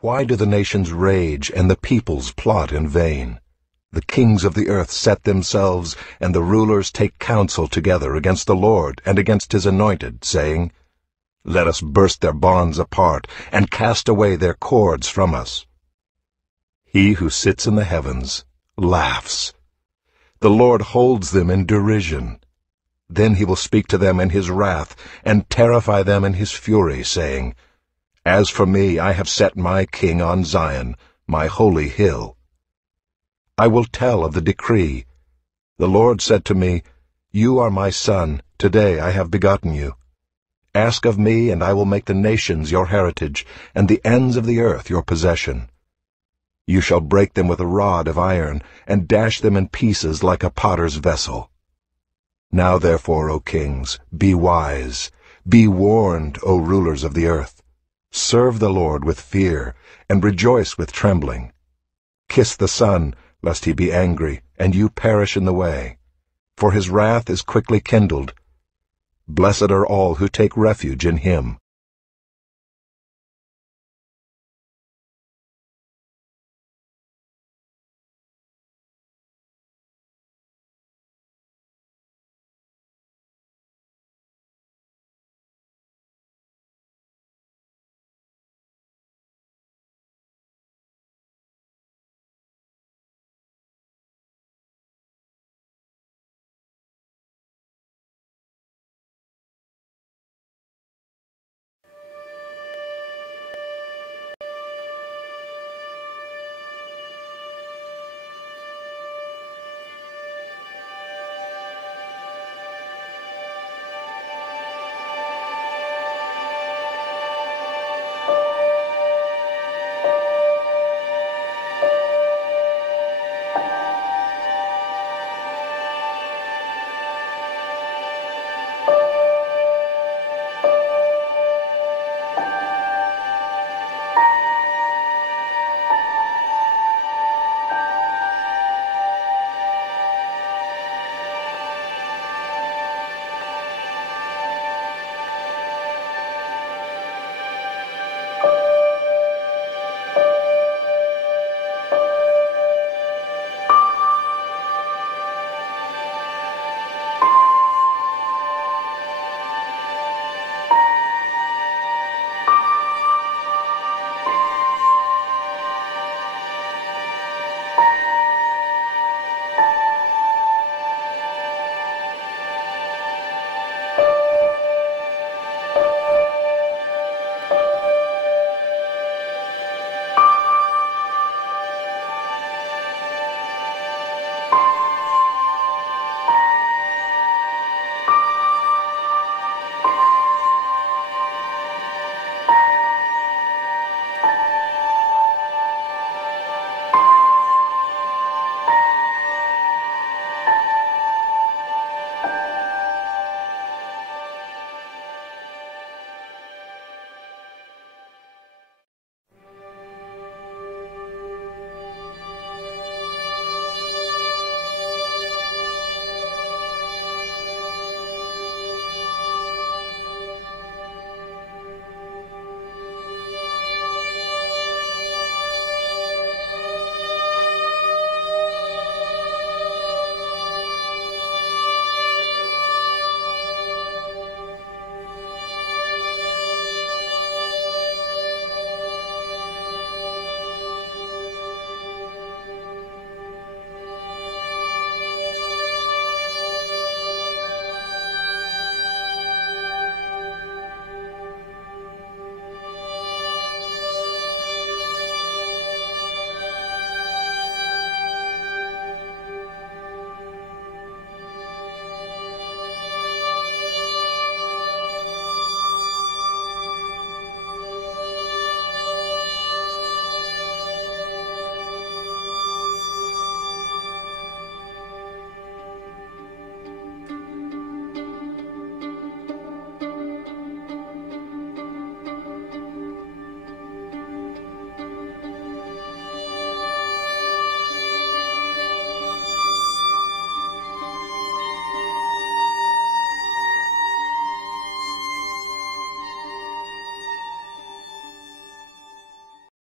Why do the nations rage and the peoples plot in vain? The kings of the earth set themselves, and the rulers take counsel together against the Lord and against his anointed, saying, Let us burst their bonds apart, and cast away their cords from us. He who sits in the heavens laughs. The Lord holds them in derision. Then he will speak to them in his wrath, and terrify them in his fury, saying, As for me, I have set my king on Zion, my holy hill. I will tell of the decree. The Lord said to me, You are my son, today I have begotten you. Ask of me, and I will make the nations your heritage, and the ends of the earth your possession. You shall break them with a rod of iron, and dash them in pieces like a potter's vessel. Now therefore, O kings, be wise. Be warned, O rulers of the earth. Serve the Lord with fear, and rejoice with trembling. Kiss the Son, lest he be angry, and you perish in the way. For his wrath is quickly kindled. Blessed are all who take refuge in him.